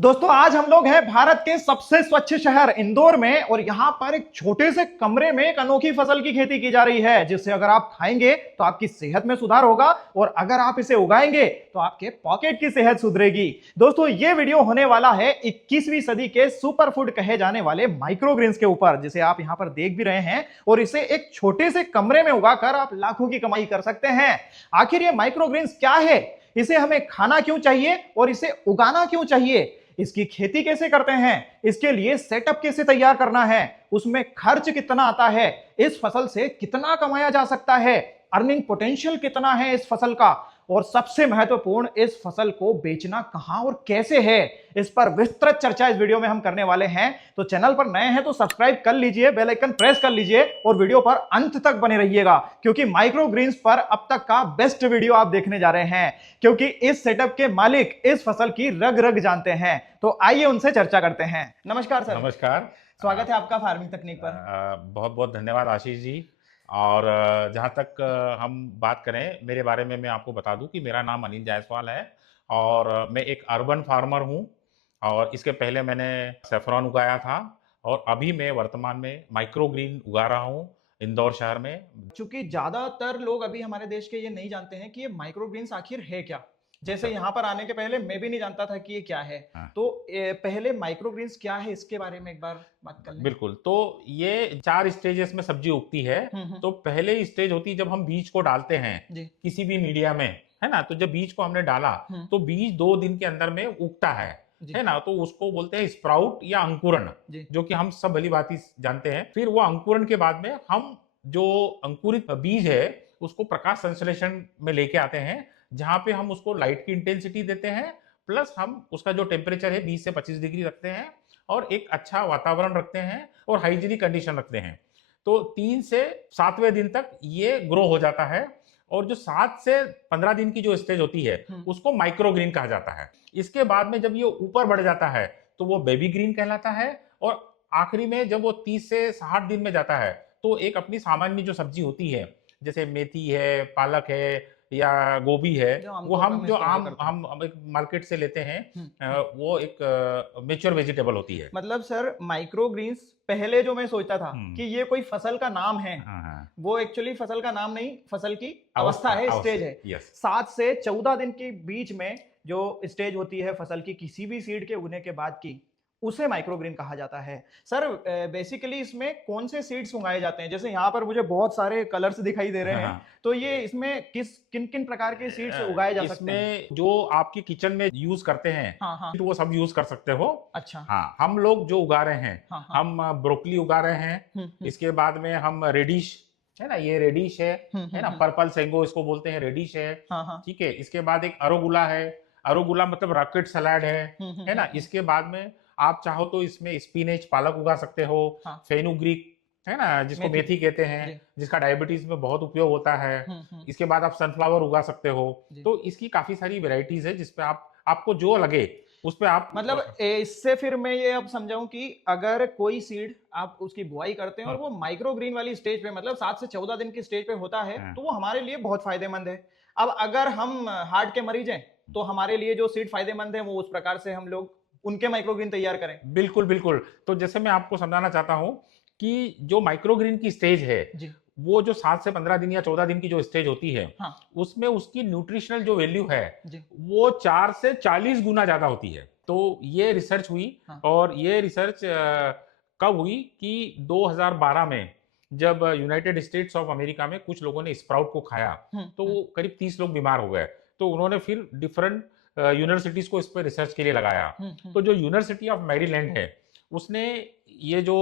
दोस्तों आज हम लोग हैं भारत के सबसे स्वच्छ शहर इंदौर में और यहाँ पर एक छोटे से कमरे में एक अनोखी फसल की खेती की जा रही है जिसे अगर आप खाएंगे तो आपकी सेहत में सुधार होगा और अगर आप इसे उगाएंगे तो आपके पॉकेट की सेहत सुधरेगी। दोस्तों ये वीडियो होने वाला है 21वीं सदी के सुपर फूड कहे जाने वाले माइक्रोग्रीन्स के ऊपर जिसे आप यहाँ पर देख भी रहे हैं और इसे एक छोटे से कमरे में उगाकर आप लाखों की कमाई कर सकते हैं। आखिर ये माइक्रोग्रीन्स क्या है, इसे हमें खाना क्यों चाहिए और इसे उगाना क्यों चाहिए, इसकी खेती कैसे करते हैं, इसके लिए सेटअप कैसे तैयार करना है, उसमें खर्च कितना आता है, इस फसल से कितना कमाया जा सकता है, अर्निंग पोटेंशियल कितना है इस फसल का और सबसे महत्वपूर्ण इस फसल को बेचना कहां और कैसे है, इस पर विस्तृत चर्चा इस वीडियो में हम करने वाले हैं। तो चैनल पर नए हैं तो सब्सक्राइब कर लीजिए, बेल आइकन प्रेस कर लीजिए और वीडियो पर अंत तक बने रहिएगा क्योंकि माइक्रोग्रीन्स पर अब तक का बेस्ट वीडियो आप देखने जा रहे हैं क्योंकि इस सेटअप के मालिक इस फसल की रग रग जानते हैं। तो आइए उनसे चर्चा करते हैं। नमस्कार सर। नमस्कार। स्वागत है आपका फार्मिंग तकनीक पर। बहुत बहुत धन्यवाद आशीष जी। और जहाँ तक हम बात करें मेरे बारे में, मैं आपको बता दूं कि मेरा नाम अनिल जायसवाल है और मैं एक अर्बन फार्मर हूं और इसके पहले मैंने सेफ्रॉन उगाया था और अभी मैं वर्तमान में माइक्रोग्रीन उगा रहा हूं इंदौर शहर में। चूंकि ज्यादातर लोग अभी हमारे देश के ये नहीं जानते हैं कि ये माइक्रोग्रीन्स आखिर है क्या, जैसे यहाँ पर आने के पहले मैं भी नहीं जानता था कि ये क्या है। हाँ। तो पहले माइक्रोग्रीन्स क्या है इसके बारे में एक बार बात कर लें। बिल्कुल, तो ये 4 स्टेजेस में सब्जी उगती है। तो पहले स्टेज होती है जब हम बीज को डालते हैं जी। किसी भी मीडिया में, है ना। तो जब बीज को हमने डाला तो बीज 2 दिन के अंदर में उगता है ना। तो उसको बोलते हैं स्प्राउट या अंकुरण, जो कि हम सब भली भांति जानते हैं। फिर वो अंकुरण के बाद में हम जो अंकुरित बीज है उसको प्रकाश संश्लेषण में लेके आते हैं, जहां पे हम उसको लाइट की इंटेंसिटी देते हैं, प्लस हम उसका जो टेम्परेचर है 20 से 25 डिग्री रखते हैं और एक अच्छा वातावरण रखते हैं और हाइजीनिक कंडीशन रखते हैं। तो 3 से 7वें दिन तक ये ग्रो हो जाता है और जो 7 से 15 दिन की जो स्टेज होती है उसको माइक्रोग्रीन कहा जाता है। इसके बाद में जब ये ऊपर बढ़ जाता है तो वो बेबी ग्रीन कहलाता है और आखिरी में जब वो 30 से 60 दिन में जाता है तो एक अपनी सामान्य जो सब्जी होती है जैसे मेथी है, पालक है या गोभी है, वो हम जो हम एक मार्केट से लेते हैं, वो एक मेच्योर वेजिटेबल होती है। मतलब सर माइक्रोग्रीन्स पहले जो मैं सोचता था कि ये कोई फसल का नाम है, वो एक्चुअली फसल का नाम नहीं, फसल की अवस्था है, स्टेज है। 7 से 14 दिन के बीच में जो स्टेज होती है फसल की किसी भी सीड के उगने के बाद की, उसे माइक्रोग्रीन कहा जाता है। सर बेसिकली इसमें कौन से सीड्स उगाए जाते हैं? जैसे यहाँ पर मुझे बहुत सारे कलर्स दिखाई दे रहे हैं, तो ये इसमें किन किन प्रकार के सीड्स उगाए जा सकते हैं? जो आपकी किचन में यूज करते हैं तो वो सब यूज कर सकते हो। अच्छा। हाँ, हम लोग जो उगा रहे हैं, हम ब्रोकली उगा रहे हैं। इसके बाद में हम रेडिश, है ना, ये रेडिश है ना, पर्पल सेंगो इसको बोलते हैं, रेडिश है। ठीक है। इसके बाद एक अरोगुला है, अरोगुला मतलब रॉकेट सलाड है ना। इसके बाद में आप चाहो तो इसमें स्पिनेच, पालक उगा सकते हो। फेनुग्रीक, है ना, जिसको मेथी कहते हैं, जिसका डायबिटीज में बहुत उपयोग होता है। इसके बाद आप सनफ्लावर उगा सकते हो। तो इसकी काफी सारी वेराइटीज है जिसपे आपको जो लगे उस पे आप, मतलब इससे फिर मैं ये अब समझाऊं कि अगर कोई सीड आप उसकी बुआई करते हैं और वो माइक्रोग्रीन वाली स्टेज पे मतलब 7 से 14 दिन की स्टेज पे होता है तो वो हमारे लिए बहुत फायदेमंद है। अब अगर हम हार्ट के मरीज हैं तो हमारे लिए जो सीड फायदेमंद है वो उस प्रकार से हम लोग उनके माइक्रोग्रीन तैयार करें। बिल्कुल बिल्कुल। तो जैसे मैं आपको समझाना चाहता हूं कि जो माइक्रोग्रीन की स्टेज है वो जो 7 से 15 दिन या 14 दिन की जो स्टेज होती है, उसमें उसकी न्यूट्रिशनल जो वैल्यू है वो 4 से 40 गुना ज्यादा होती है। तो ये रिसर्च हुई और ये रिसर्च कब हुई कि 2012 में जब यूनाइटेड स्टेट्स ऑफ अमेरिका में कुछ लोगों ने स्प्राउट को खाया तो वो करीब 30 लोग बीमार हो गए। तो उन्होंने फिर डिफरेंट यूनिवर्सिटीज को इस पर रिसर्च के लिए लगाया। तो जो यूनिवर्सिटी ऑफ मैरीलैंड है उसने ये जो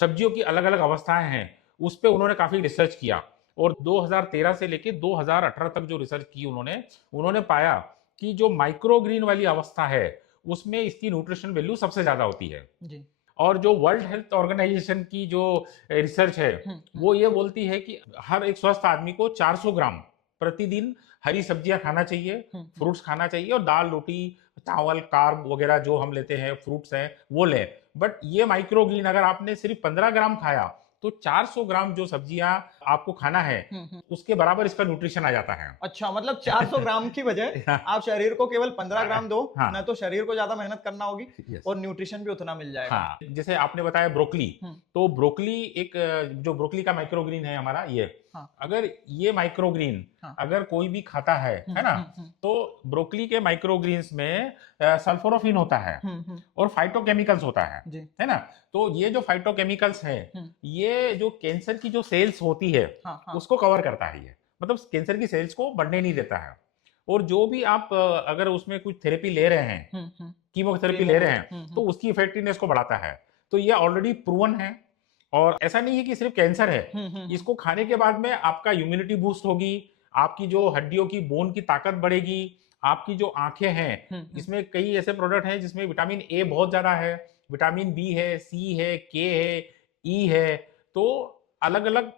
सब्जियों की अलग अलग अवस्थाएं हैं उस पर उन्होंने काफी रिसर्च किया और 2013 से लेके 2018 तक जो रिसर्च की उन्होंने पाया कि जो माइक्रोग्रीन वाली अवस्था है उसमें इसकी न्यूट्रिशन वैल्यू सबसे ज्यादा होती है जी। और जो वर्ल्ड हेल्थ ऑर्गेनाइजेशन की जो रिसर्च है वो ये बोलती है कि हर एक स्वस्थ आदमी को 400 ग्राम प्रतिदिन हरी सब्जियां खाना चाहिए, फ्रूट्स खाना चाहिए और दाल, रोटी, चावल, कार्ब वगैरह जो हम लेते हैं, फ्रूट्स हैं वो लें। बट ये माइक्रोग्रीन अगर आपने सिर्फ 15 ग्राम खाया तो 400 ग्राम जो सब्जियां आपको खाना है उसके बराबर इसका न्यूट्रिशन आ जाता है। अच्छा, मतलब 400 ग्राम की बजाय आप शरीर को केवल 15 ग्राम दो, हाँ। ना तो शरीर को ज्यादा मेहनत करना होगी और न्यूट्रिशन भी उतना मिल जाएगा। हाँ, जैसे आपने बताया ब्रोकली, तो ब्रोकली एक जो ब्रोकली का माइक्रोग्रीन है हमारा ये, अगर ये माइक्रोग्रीन अगर कोई भी खाता है ना, तो ब्रोकली के माइक्रोग्रीन्स में सल्फोराफिन होता है और फाइटोकेमिकल्स होता है ना। तो ये जो फाइटोकेमिकल्स है ये जो कैंसर की जो सेल्स होती है उसको कवर करता है, ये मतलब कैंसर की सेल्स को बढ़ने नहीं देता है। और जो भी आप अगर उसमें कुछ थेरेपी ले रहे हैं, कीमोथेरेपी ले रहे हैं, तो उसकी इफेक्टिवनेस को बढ़ाता है। तो ये ऑलरेडी प्रूवन है। और ऐसा नहीं है कि सिर्फ कैंसर है, इसको खाने के बाद में आपका इम्यूनिटी बूस्ट होगी, आपकी जो हड्डियों की बोन की ताकत बढ़ेगी, आपकी जो आंखें हैं इसमें कई ऐसे प्रोडक्ट हैं जिसमें विटामिन ए बहुत ज्यादा है, विटामिन बी है, सी है, के है, ई है। तो अलग अलग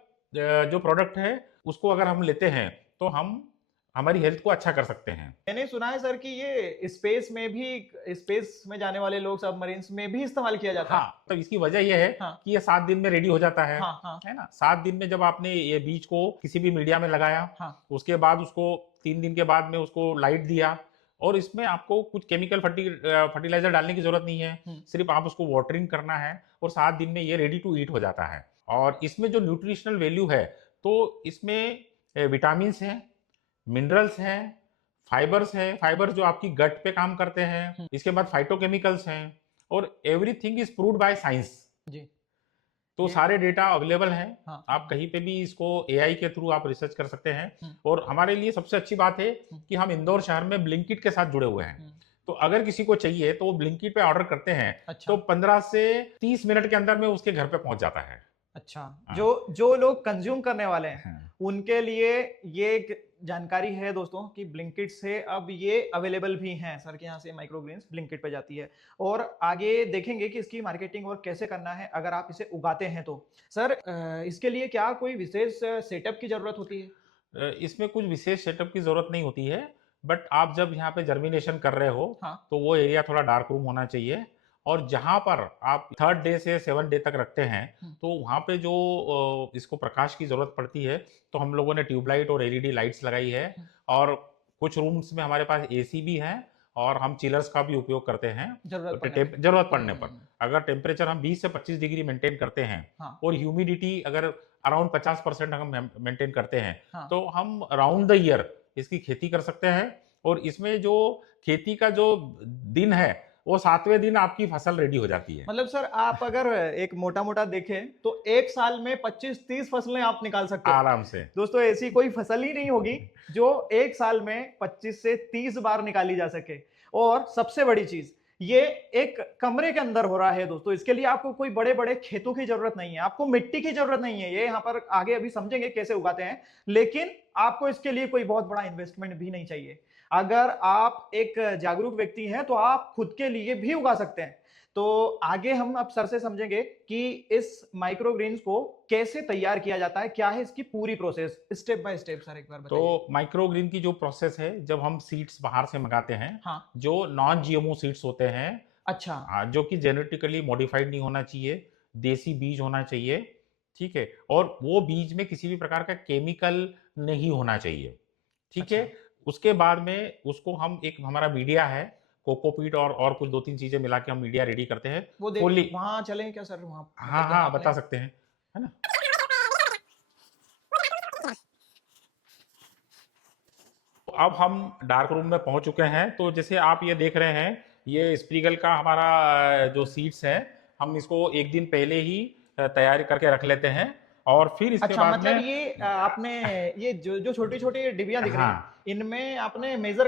जो प्रोडक्ट है उसको अगर हम लेते हैं तो हम हमारी हेल्थ को अच्छा कर सकते हैं। मैंने सुना है सर कि ये स्पेस में जाने वाले लोग सबमरीन्स में भी इस्तेमाल किया जाता है। तो इसकी वजह यह है कि ये 7 दिन में रेडी हो जाता है, है ना। 7 दिन में जब आपने ये बीज को किसी भी मीडिया में लगाया, उसके बाद उसको 3 दिन के बाद में उसको लाइट दिया, और इसमें आपको कुछ केमिकल फर्टिलाइजर डालने की जरूरत नहीं है, सिर्फ आप उसको वाटरिंग करना है और 7 दिन में ये रेडी टू ईट हो जाता है। और इसमें जो न्यूट्रिशनल वैल्यू है, तो इसमें विटामिन हैं, मिनरल्स हैं, फाइबर्स हैं, फाइबर्स जो आपकी गट पे काम करते हैं, इसके बाद फाइटोकेमिकल्स हैं, और everything is proved by science जी। तो सारे डेटा अवेलेबल हैं, आप कहीं पे भी इसको एआई के थ्रू आप रिसर्च कर सकते हैं। और हमारे लिए सबसे अच्छी बात है कि हम इंदौर शहर में ब्लिंकिट के साथ जुड़े हुए हैं। तो अगर किसी को चाहिए तो वो ब्लिंकिट पे ऑर्डर करते हैं, तो 15 से 30 मिनट के अंदर में उसके घर पे पहुंच जाता है। अच्छा, जो लोग कंज्यूम करने वाले हैं उनके लिए ये एक जानकारी है दोस्तों कि ब्लिंकिट से अब ये अवेलेबल भी हैं। सर के यहाँ से माइक्रोग्रीन्स ब्लिंकिट पे जाती है, और आगे देखेंगे कि इसकी मार्केटिंग और कैसे करना है अगर आप इसे उगाते हैं तो। सर इसके लिए क्या कोई विशेष सेटअप की जरूरत होती है? इसमें कुछ विशेष सेटअप की जरूरत नहीं होती है, बट आप जब यहाँ पे जर्मिनेशन कर रहे हो तो वो एरिया थोड़ा डार्क रूम होना चाहिए, और जहां पर आप 3rd डे से 7th डे तक रखते हैं तो वहां पे जो इसको प्रकाश की जरूरत पड़ती है, तो हम लोगों ने ट्यूबलाइट और एलईडी लाइट्स लगाई है। और कुछ रूम्स में हमारे पास एसी भी है, और हम चिलर्स का भी उपयोग करते हैं जरूरत पड़ने पर। अगर टेम्परेचर हम 20 से 25 डिग्री मेंटेन करते हैं और ह्यूमिडिटी अगर अराउंड 50% हम मेंटेन करते हैं, तो हम अराउंड द ईयर इसकी खेती कर सकते हैं। और इसमें जो खेती का जो दिन है वो 7वें दिन आपकी फसल रेडी हो जाती है। मतलब सर आप अगर एक मोटा मोटा देखें तो एक साल में 25-30 फसलें आप निकाल सकते हैं आराम से। दोस्तों, ऐसी कोई फसल ही नहीं होगी जो एक साल में 25 से 30 बार निकाली जा सके। और सबसे बड़ी चीज, ये एक कमरे के अंदर हो रहा है दोस्तों। इसके लिए आपको कोई बड़े बड़े खेतों की जरूरत नहीं है, आपको मिट्टी की जरूरत नहीं है। ये यहाँ पर आगे अभी समझेंगे कैसे उगाते हैं, लेकिन आपको इसके लिए कोई बहुत बड़ा इन्वेस्टमेंट भी नहीं चाहिए। अगर आप एक जागरूक व्यक्ति हैं तो आप खुद के लिए भी उगा सकते हैं। तो आगे हम अब सर से समझेंगे कि इस माइक्रोग्रीन्स को कैसे तैयार किया जाता है, क्या है इसकी पूरी process, step by step sir एक बार बताइए। तो माइक्रोग्रीन की जो प्रोसेस है, जब हम सीड्स बाहर से मंगाते हैं, जो नॉन जीएमओ सीड्स होते हैं, अच्छा, जो कि जेनेटिकली मॉडिफाइड नहीं होना चाहिए, देसी बीज होना चाहिए, ठीक है, और वो बीज में किसी भी प्रकार का केमिकल नहीं होना चाहिए, ठीक है। उसके बाद में उसको हम एक हमारा मीडिया है कोकोपीट और कुछ 2-3 चीजें मिला के हम मीडिया रेडी करते हैं। वो वहां चलें क्या सर? वहां हाँ बता सकते हैं, है ना। अब हम डार्क रूम में पहुंच चुके हैं। तो जैसे आप ये देख रहे हैं, ये स्प्रिगल का हमारा जो सीड्स है, हम इसको एक दिन पहले ही तैयारी करके रख लेते हैं, और फिर इसके बाद मतलब में ये आपने ये जो छोटी छोटी डिबियां दिख रही हैं, इनमें आपने मेजर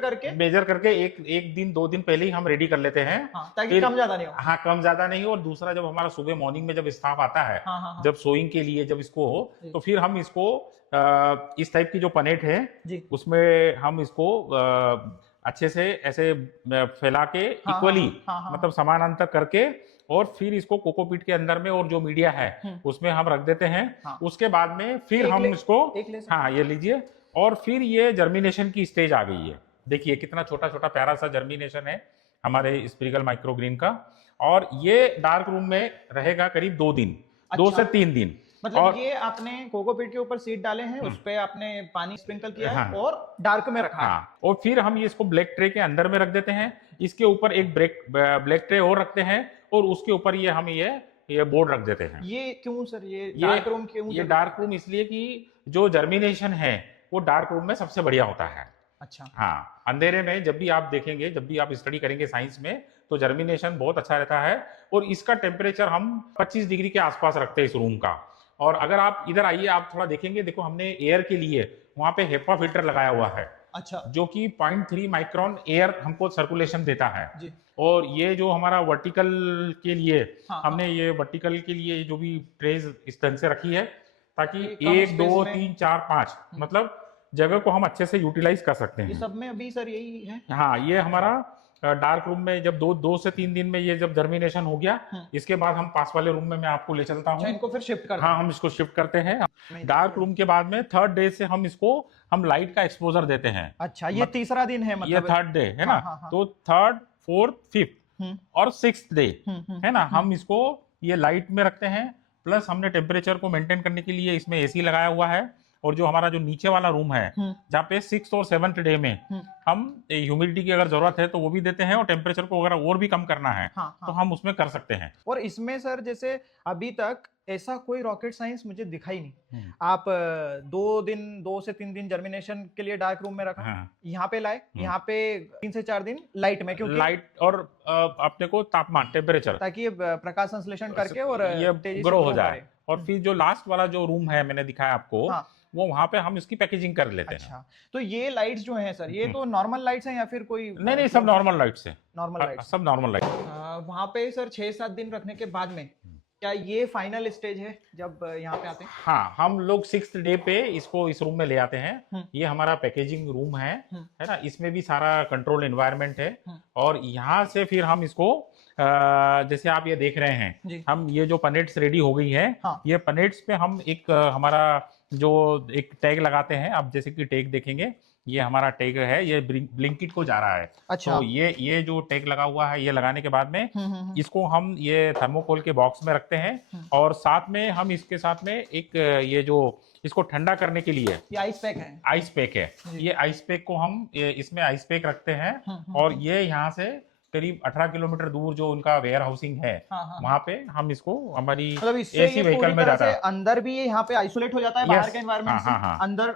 करके एक दिन 2 दिन पहले ही हम रेडी कर लेते हैं, ताकि कम ज्यादा नहीं हो। हाँ, कम ज्यादा नहीं हो। और दूसरा, जब हमारा सुबह मॉर्निंग में जब स्टाफ आता है, जब सोइंग के लिए जब इसको हो, तो फिर हम इसको इस टाइप की जो पनेट है उसमें हम इसको अच्छे से ऐसे फैला के इक्वली मतलब समानांतर करके, और फिर इसको कोकोपीट के अंदर में और जो मीडिया है उसमें हम रख देते हैं। उसके बाद में फिर हम इसको ये लीजिए, और फिर ये जर्मिनेशन की स्टेज आ गई है। देखिए कितना छोटा छोटा प्यारा सा जर्मिनेशन है हमारे स्प्रिगल माइक्रोग्रीन का, और ये डार्क रूम में रहेगा करीब 2 दिन, 2 से 3 दिन। मतलब और ये आपने कोकोपीट के ऊपर सीड डाले हैं, उस पे आपने पानी स्प्रिंकल किया है हाँ। और डार्क में रखा है। हाँ, और फिर हम ये इसको ब्लैक ट्रे के अंदर में रख देते हैं। इसके ऊपर एक ब्लैक ट्रे और रखते हैं और उसके ऊपर ये हम ये बोर्ड रख देते हैं। ये क्यों सर, ये ये डार्क रूम क्यों? ये डार्क रूम इसलिए कि जो जर्मिनेशन है वो डार्क रूम में सबसे बढ़िया होता है। अच्छा। हाँ, अंधेरे में जब भी आप देखेंगे, जब भी आप स्टडी करेंगे साइंस में, तो जर्मिनेशन बहुत अच्छा रहता है। और इसका टेम्परेचर हम 25 डिग्री के आसपास रखते हैं इस रूम का। और अगर आप इधर आइए, आप थोड़ा देखेंगे, देखो हमने एयर के लिए वहां पे हेपा फिल्टर लगाया हुआ है। अच्छा। जो कि 0.3 माइक्रोन एयर हमको सर्कुलेशन देता है जी। और ये जो हमारा वर्टिकल के लिए हमने हाँ। ये वर्टिकल के लिए जो भी ट्रेज इस ढंग से रखी है ताकि कम 1 2 space में। 3 4 5 मतलब जगह को हम अच्छे से यूटिलाइज कर सकते ये हैं। सब में अभी सर यही है। हाँ, ये हमारा डार्क रूम में जब 2 से 3 दिन में ये जब जर्मिनेशन हो गया, इसके बाद हम पास वाले रूम में मैं आपको ले चलता हूँ। इनको फिर शिफ्ट कर। हाँ, हम इसको शिफ्ट करते हैं। डार्क रूम के बाद में 3rd डे से हम लाइट का एक्सपोजर देते हैं। अच्छा, ये तीसरा दिन है मतलब? ये 3rd डे है ना। हाँ। तो 3rd 4th 5th और 6th डे है ना, हम इसको ये लाइट में रखते हैं। प्लस हमने टेम्परेचर को मेंटेन करने के लिए इसमें एसी लगाया हुआ है। और जो हमारा जो नीचे वाला रूम है जहाँ पे 6th और 7th डे में हम ह्यूमिडिटी की अगर जरूरत है तो वो भी देते हैं, और टेम्परेचर को अगर और भी कम करना है तो हम उसमें कर सकते हैं। और इसमें सर जैसे अभी तक ऐसा कोई रॉकेट साइंस मुझे दिखा ही नहीं। आप 2 से 3 दिन जर्मिनेशन के लिए डार्क रूम में रखा, यहाँ पे लाए, यहाँ पे 3 से 4 दिन लाइट में, क्योंकि लाइट और अपने को तापमान टेम्परेचर ताकि ये प्रकाश संश्लेषण करके और ये तेजी ग्रो से हो जाए। और फिर जो लास्ट वाला जो रूम है मैंने दिखाया आपको, वो वहां पे हम इसकी पैकेजिंग कर लेते हैं। अच्छा, तो ये लाइट्स जो हैं सर, ये तो नॉर्मल लाइट्स हैं या फिर कोई? नहीं, सब नॉर्मल लाइट्स है। नॉर्मल लाइट्स, सब नॉर्मल लाइट। वहां पे सर 6-7 दिन रखने के बाद में क्या ये फाइनल स्टेज है जब यहाँ पे आते हैं? हाँ, हम लोग 6th डे पे इसको इस रूम में ले आते हैं। ये हमारा पैकेजिंग रूम है ना। इसमें भी सारा कंट्रोल एनवायरनमेंट है। और यहाँ से फिर हम इसको जैसे आप ये देख रहे हैं, हम ये जो पनेट्स रेडी हो गई है, ये पनेट्स पे हम एक हमारा जो एक टैग लगाते हैं। आप जैसे कि टैग देखेंगे, ये हमारा टैग है, ये ब्लिंकिट को जा रहा है। अच्छा। तो ये जो टैग लगा हुआ है, ये लगाने के बाद में इसको हम ये थर्मोकोल के बॉक्स में रखते हैं। और साथ में हम इसके साथ में एक ये जो इसको ठंडा करने के लिए ये आइस पैक है। आइस पैक है। ये आइस पैक को हम इसमें आइस पैक रखते हैं। और ये यहाँ से करीब 18 किलोमीटर दूर जो उनका वेयर हाउसिंग है, वहां पे हम इसको हमारी मतलब एसी व्हीकल में जाता है। अंदर भी ये यहाँ पे आइसोलेट हो जाता है बाहर के एनवायरनमेंट से। अंदर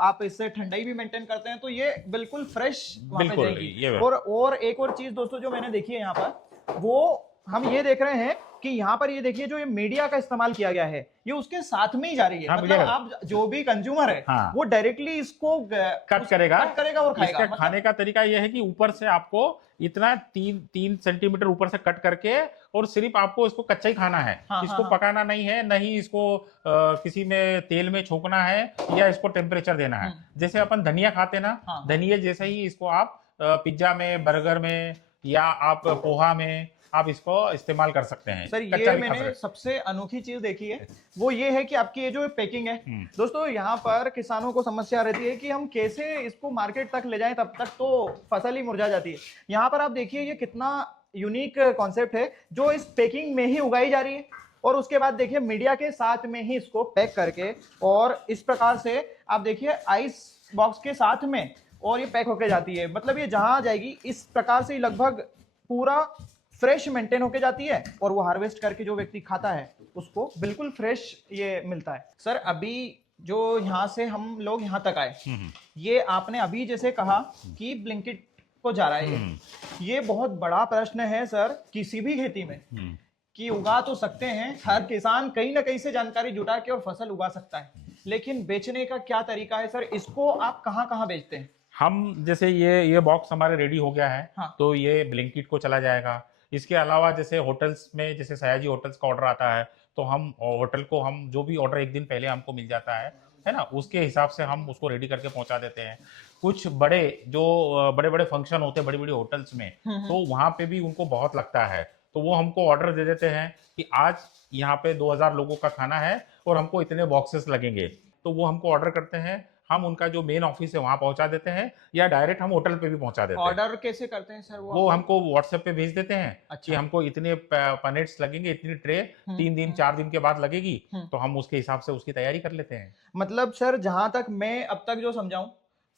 आप इससे ठंडाई भी मेंटेन करते हैं, तो ये बिल्कुल फ्रेश वहां पे जाएगी। और एक और चीज दोस्तों जो मैंने देखी है यहाँ पर, वो हम ये देख रहे हैं कि यहाँ पर ये देखिए जो ये मीडिया का इस्तेमाल किया गया है, ये उसके साथ में ही जा रही है। मतलब आप जो भी कंज्यूमर है वो डायरेक्टली इसको कट करेगा और खाएगा। इसका खाने का तरीका ये है कि ऊपर से आपको इतना 3 सेंटीमीटर ऊपर से कट करके, और सिर्फ आपको इसको कच्चा ही खाना है। इसको पकाना नहीं है, नहीं इसको किसी में तेल में छोकना है या इसको टेम्परेचर देना है। जैसे अपन धनिया खाते ना, धनिया जैसे ही इसको आप पिज्जा में, बर्गर में या आप पोहा में आप इसको इस्तेमाल कर सकते हैं। सर ये मैंने सबसे अनोखी चीज देखी है, वो ये है कि आपकी ये जो पैकिंग है दोस्तों, यहाँ पर किसानों को समस्या रहती है कि हम कैसे इसको मार्केट तक ले जाएं, तब तक तो फसल ही मुरझा जाती है। यहाँ पर आप देखिए ये कितना यूनिक कॉन्सेप्ट है जो इस पैकिंग में ही उगाई जा रही है। और उसके बाद देखिए मीडिया के साथ में ही इसको पैक करके, और इस प्रकार से आप देखिए आइस बॉक्स के साथ में और ये पैक होके जाती है। मतलब ये जहां जाएगी इस प्रकार से लगभग पूरा फ्रेश मेंटेन होके जाती है, और वो हार्वेस्ट करके जो व्यक्ति खाता है उसको बिल्कुल फ्रेश ये मिलता है। सर अभी जो यहाँ से हम लोग यहाँ तक आए, ये आपने अभी जैसे कहा कि ब्लिंकिट को जा रहा है, ये बहुत बड़ा प्रश्न है सर किसी भी खेती में, कि उगा तो सकते हैं, हर किसान कहीं ना कहीं से जानकारी जुटा के और फसल उगा सकता है, लेकिन बेचने का क्या तरीका है सर? इसको आप कहाँ कहाँ बेचते हैं? हम जैसे ये बॉक्स हमारे रेडी हो गया है, तो ये ब्लिंकिट को चला जाएगा। इसके अलावा जैसे होटल्स में, जैसे सयाजी होटल्स का ऑर्डर आता है, तो हम होटल को हम जो भी ऑर्डर एक दिन पहले हमको मिल जाता है ना, उसके हिसाब से हम उसको रेडी करके पहुंचा देते हैं। कुछ बड़े बड़े फंक्शन होते हैं बड़ी बड़ी होटल्स में, तो वहां पे भी उनको बहुत लगता है, तो वो हमको ऑर्डर दे देते हैं कि आज यहाँ पे 2000 लोगों का खाना है और हमको इतने बॉक्सेस लगेंगे, तो वो हमको ऑर्डर करते हैं। हम उनका जो मेन ऑफिस है वहां पहुंचा देते हैं, या डायरेक्ट हम होटल पे भी पहुंचा देते हैं। ऑर्डर कैसे करते हैं सर? वो हमको व्हाट्सएप पे भेज देते हैं कि अच्छा। हमको इतने पनेट्स लगेंगे, इतनी ट्रे 3 दिन 4 दिन के बाद लगेगी, तो हम उसके हिसाब से उसकी तैयारी कर लेते हैं। मतलब सर जहां तक मैं अब तक जो समझाऊं,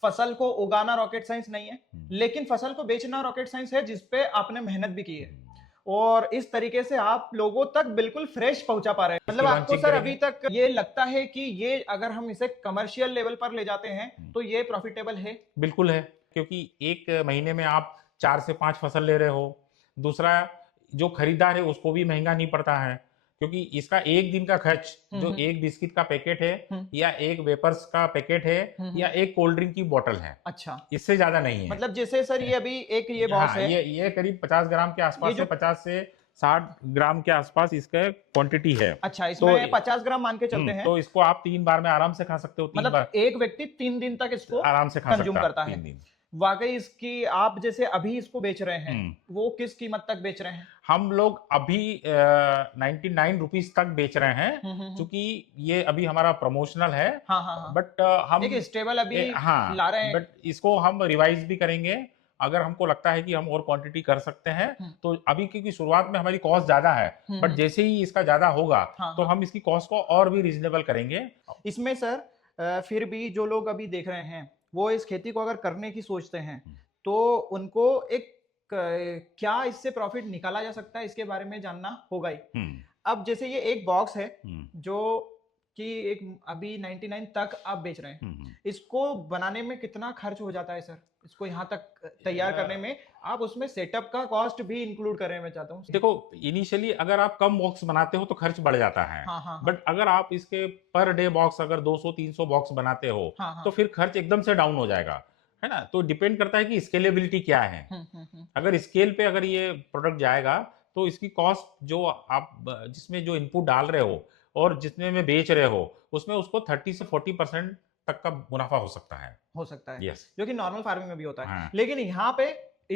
फसल को उगाना रॉकेट साइंस नहीं है, लेकिन फसल को बेचना रॉकेट साइंस है, जिसपे आपने मेहनत भी की है और इस तरीके से आप लोगों तक बिल्कुल फ्रेश पहुंचा पा रहे हैं। मतलब आपको सर अभी तक ये लगता है कि ये अगर हम इसे कमर्शियल लेवल पर ले जाते हैं तो ये प्रॉफिटेबल है? बिल्कुल है, क्योंकि एक महीने में आप 4 से 5 फसल ले रहे हो। दूसरा, जो खरीदार है उसको भी महंगा नहीं पड़ता है, क्योंकि इसका एक दिन का खर्च जो एक बिस्किट का पैकेट है या एक वेपर्स का पैकेट है या एक कोल्ड ड्रिंक की बोतल है, अच्छा, इससे ज्यादा नहीं है। मतलब जैसे सर ये अभी एक ये बॉक्स हाँ, है, ये करीब 50 ग्राम के आसपास से 50 से 60 ग्राम के आसपास इसका क्वांटिटी है। अच्छा, इसमें 50 ग्राम मान के चलते हैं, तो इसको आप 3 बार में आराम से खा सकते हो। मतलब एक व्यक्ति 3 दिन तक इसको आराम से खा कंज्यूम करता है। 3 दिन। वाकई इसकी आप जैसे अभी इसको बेच रहे हैं, वो किस कीमत तक बेच रहे हैं? हम लोग अभी 99 रुपीज तक बेच रहे हैं, क्योंकि ये अभी हमारा प्रमोशनल है। हाँ हाँ हाँ। बट हम एक स्टेबल अभी ला रहे हैं, बट इसको हम रिवाइज भी करेंगे। अगर हमको लगता है कि हम और क्वांटिटी कर सकते हैं तो अभी, क्योंकि शुरुआत में हमारी कॉस्ट ज्यादा है, बट जैसे ही इसका ज्यादा होगा तो हम इसकी कॉस्ट को और भी रीजनेबल करेंगे। इसमें सर फिर भी जो लोग अभी देख रहे हैं वो इस खेती को अगर करने की सोचते हैं तो उनको एक क्या इससे प्रॉफिट निकाला जा सकता है, इसके बारे में जानना होगा ही। अब जैसे ये एक बॉक्स है जो कि एक अभी 99 तक आप बेच रहे हैं, इसको बनाने में कितना खर्च हो जाता है सर? इसको यहाँ तक तैयार करने में आप उसमें सेटअप का कॉस्ट भी इंक्लूड करें, मैं चाहता हूँ। देखो, इनिशियली अगर आप कम बॉक्स बनाते हो तो खर्च बढ़ जाता है। बट अगर आप इसके पर डे बॉक्स अगर 200-300 बॉक्स बनाते हो तो फिर खर्च एकदम से डाउन हो जाएगा, है ना। तो डिपेंड करता है कि स्केलेबिलिटी क्या है। अगर स्केल पे अगर ये प्रोडक्ट जाएगा तो इसकी कॉस्ट जो आप जिसमें जो इनपुट डाल रहे हो और जितने में बेच रहे हो उसमें उसको 30 से 40% तक का मुनाफा हो सकता है। yes. जो कि नॉर्मल फार्मिंग में भी होता है। हाँ। लेकिन यहाँ पे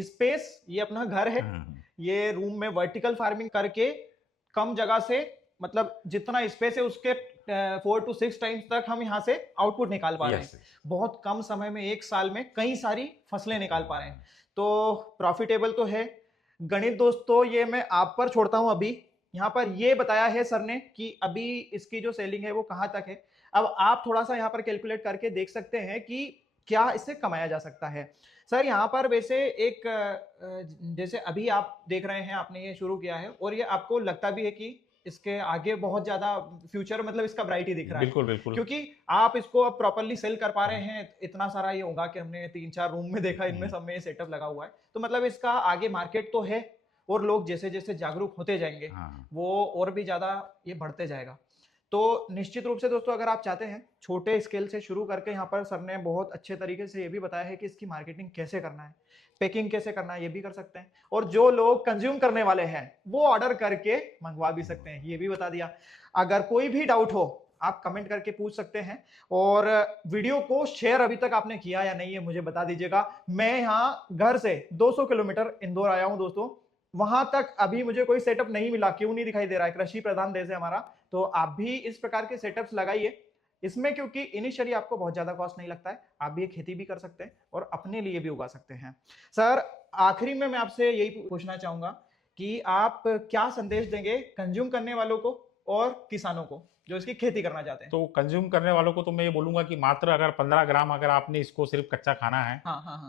स्पेस, ये अपना घर है, ये रूम में वर्टिकल फार्मिंग करके कम जगह से, मतलब जितना स्पेस है उसके 4 to 6 टाइम्स तक हम यहाँ से आउटपुट निकाल पा रहे हैं। बहुत कम समय में, एक साल में कई सारी फसलें निकाल पा रहे हैं, तो प्रॉफिटेबल तो है। गणित दोस्तों ये मैं आप पर छोड़ता हूं। अभी यहाँ पर ये बताया है सर ने कि अभी इसकी जो सेलिंग है वो कहां तक है। अब आप थोड़ा सा यहाँ पर कैलकुलेट करके देख सकते हैं कि क्या इससे कमाया जा सकता है। सर यहाँ पर वैसे एक जैसे अभी आप देख रहे हैं, आपने ये शुरू किया है और ये आपको लगता भी है कि इसके आगे बहुत ज्यादा फ्यूचर, मतलब इसका ब्राइट ही दिख रहा है। बिल्कुल बिल्कुल, क्योंकि आप इसको अब प्रॉपर्ली सेल कर पा रहे हैं। इतना सारा ये होगा कि हमने 3-4 रूम में देखा, इनमें सब में सेटअप लगा हुआ है, तो मतलब इसका आगे मार्केट तो है और लोग जैसे जैसे जागरूक होते जाएंगे वो और भी ज्यादा ये बढ़ते जाएगा। तो निश्चित रूप से दोस्तों अगर आप चाहते हैं छोटे स्केल से शुरू करके, यहाँ पर सर ने बहुत अच्छे तरीके से ये भी बताया है कि इसकी मार्केटिंग कैसे करना है, पैकिंग कैसे करना है, ये भी कर सकते हैं। और जो लोग कंज्यूम करने वाले हैं वो ऑर्डर करके मंगवा भी सकते हैं, ये भी बता दिया। अगर कोई भी डाउट हो आप कमेंट करके पूछ सकते हैं। और वीडियो को शेयर अभी तक आपने किया या नहीं है मुझे बता दीजिएगा। मैं यहाँ घर से 200 किलोमीटर इंदौर आया हूँ दोस्तों, वहां तक अभी मुझे कोई सेटअप नहीं मिला। क्यों नहीं दिखाई दे रहा है? कृषि प्रधान देश है हमारा, तो आप भी इस प्रकार के सेटअप्स लगाइए इसमें, क्योंकि इनिशियली आपको बहुत ज्यादा कॉस्ट नहीं लगता है। आप भी खेती भी कर सकते हैं और अपने लिए भी उगा सकते हैं। सर आखिरी में मैं आपसे यही पूछना चाहूंगा कि आप क्या संदेश देंगे कंज्यूम करने वालों को और किसानों को जो इसकी खेती करना चाहते हैं? तो कंज्यूम करने वालों को तो मैं ये बोलूंगा कि मात्र अगर 15 ग्राम अगर आपने इसको सिर्फ कच्चा खाना है,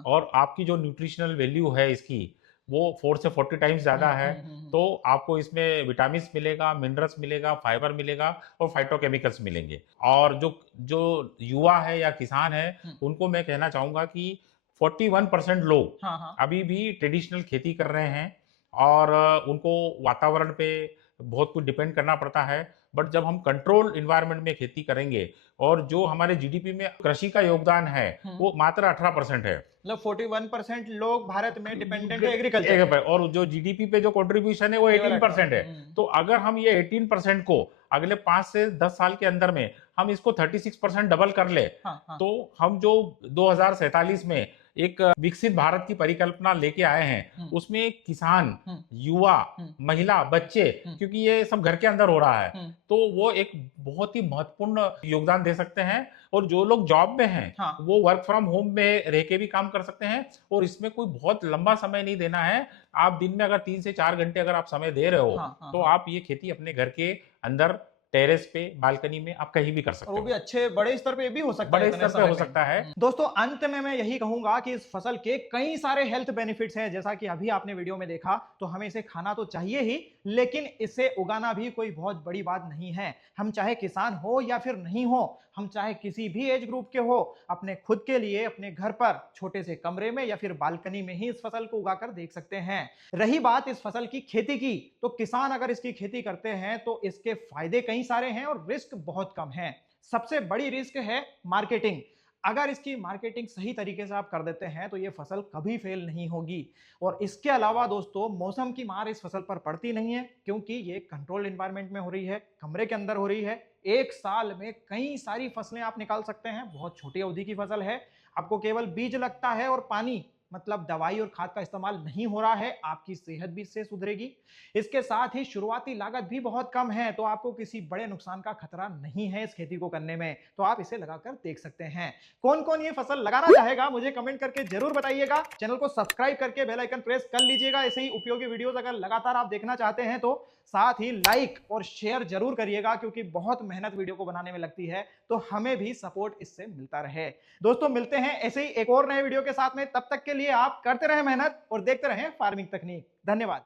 और आपकी जो न्यूट्रिशनल वैल्यू है इसकी वो 4 से 40 टाइम्स ज्यादा है, तो आपको इसमें विटामिन मिलेगा, मिनरल्स मिलेगा, फाइबर मिलेगा और फाइटोकेमिकल्स मिलेंगे। और जो युवा है या किसान है उनको मैं कहना चाहूंगा कि 41% लोग अभी भी ट्रेडिशनल खेती कर रहे हैं और उनको वातावरण पे बहुत कुछ डिपेंड करना पड़ता है। बट जब हम कंट्रोल इन्वायरमेंट में खेती करेंगे, और जो हमारे जीडीपी में कृषि का योगदान है वो मात्र 18% है, मतलब 41% लोग भारत में डिपेंडेंट है एग्रीकल्चर पे, और जो जीडीपी पे जो कंट्रीब्यूशन है वो 18% है। तो अगर हम ये 18% को अगले 5 से 10 साल के अंदर में हम इसको 36% डबल कर ले, तो हम जो 2047 में एक विकसित भारत की परिकल्पना लेके आए हैं, उसमें किसान, युवा, महिला, बच्चे, क्योंकि ये सब घर के अंदर हो रहा है, तो वो एक बहुत ही महत्वपूर्ण योगदान दे सकते हैं। और जो लोग जॉब में हैं, हाँ। वो वर्क फ्रॉम होम में रह के भी काम कर सकते हैं, और इसमें कोई बहुत लंबा समय नहीं देना है। आप दिन में अगर 3 से 4 घंटे अगर आप समय दे रहे हो, तो आप ये खेती अपने घर के अंदर, टेरेस पे, बालकनी में आप कहीं भी कर सकते और वो हो। भी अच्छे बड़े स्तर पे भी हो सकता है, बड़े इतने स्तर पे समय हो पे। सकता है। दोस्तों, अंत में मैं यही कहूंगा कि इस फसल के कई सारे हेल्थ बेनिफिट्स हैं, जैसा कि अभी आपने वीडियो में देखा। तो हमें इसे खाना तो चाहिए ही, लेकिन इसे उगाना भी कोई बहुत बड़ी बात नहीं है। हम चाहे किसान हो या फिर नहीं हो, हम चाहे किसी भी एज ग्रुप के हो, अपने खुद के लिए अपने घर पर छोटे से कमरे में या फिर बालकनी में ही इस फसल को उगाकर देख सकते हैं। रही बात इस फसल की खेती की, तो किसान अगर इसकी खेती करते हैं तो इसके फायदे कई सारे हैं और रिस्क बहुत कम है। सबसे बड़ी रिस्क है मार्केटिंग। अगर इसकी मार्केटिंग सही तरीके से आप कर देते हैं तो ये फसल कभी फेल नहीं होगी। और इसके अलावा दोस्तों, मौसम की मार इस फसल पर पड़ती नहीं है, क्योंकि ये कंट्रोल्ड एनवायरनमेंट में हो रही है, कमरे के अंदर हो रही है। एक साल में कई सारी फसलें आप निकाल सकते हैं। बहुत छोटी अवधि की फसल है, आपको केवल बीज लगता है और पानी, मतलब दवाई और खाद का इस्तेमाल नहीं हो रहा है। आपकी सेहत भी इससे सुधरेगी। इसके साथ ही शुरुआती लागत भी बहुत कम है, तो आपको किसी बड़े नुकसान का खतरा नहीं है इस खेती को करने में। तो आप इसे लगाकर देख सकते हैं। कौन कौन ये फसल लगाना चाहेगा मुझे कमेंट करके जरूर बताइएगा। चैनल को सब्सक्राइब करके बेल आइकन प्रेस कर लीजिएगा। ऐसे ही उपयोगी वीडियोस अगर लगातार आप देखना चाहते हैं तो साथ ही लाइक और शेयर जरूर करिएगा, क्योंकि बहुत मेहनत वीडियो को बनाने में लगती है, तो हमें भी सपोर्ट इससे मिलता रहे। दोस्तों, मिलते हैं ऐसे ही एक और नए वीडियो के साथ में। तब तक के लिए आप करते रहें मेहनत और देखते रहें फार्मिंग तकनीक। धन्यवाद।